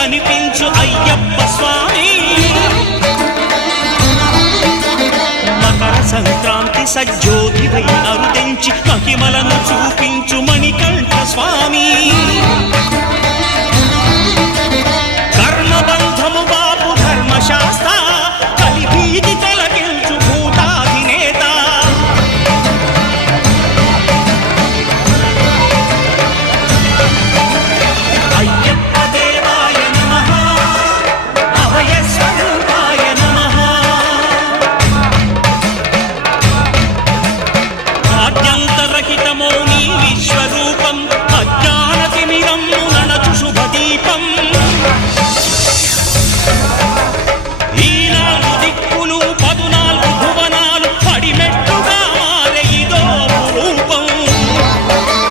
కనిపించు అయ్యప్ప స్వామి మకర సంక్రాంతి సజ్జోతివై అరుదించి మహిమలను చూపించు మణికంఠ స్వామి కర్మబంధము బాపు ధర్మశాస్త్ర కలిభీతి తొలగించు భూతాధినేత అయ్యప్ప దేవాయ నమః అభయ స్వరూపాయ నమః ఆద్యంతరహితమో నీ విశ్వరూపం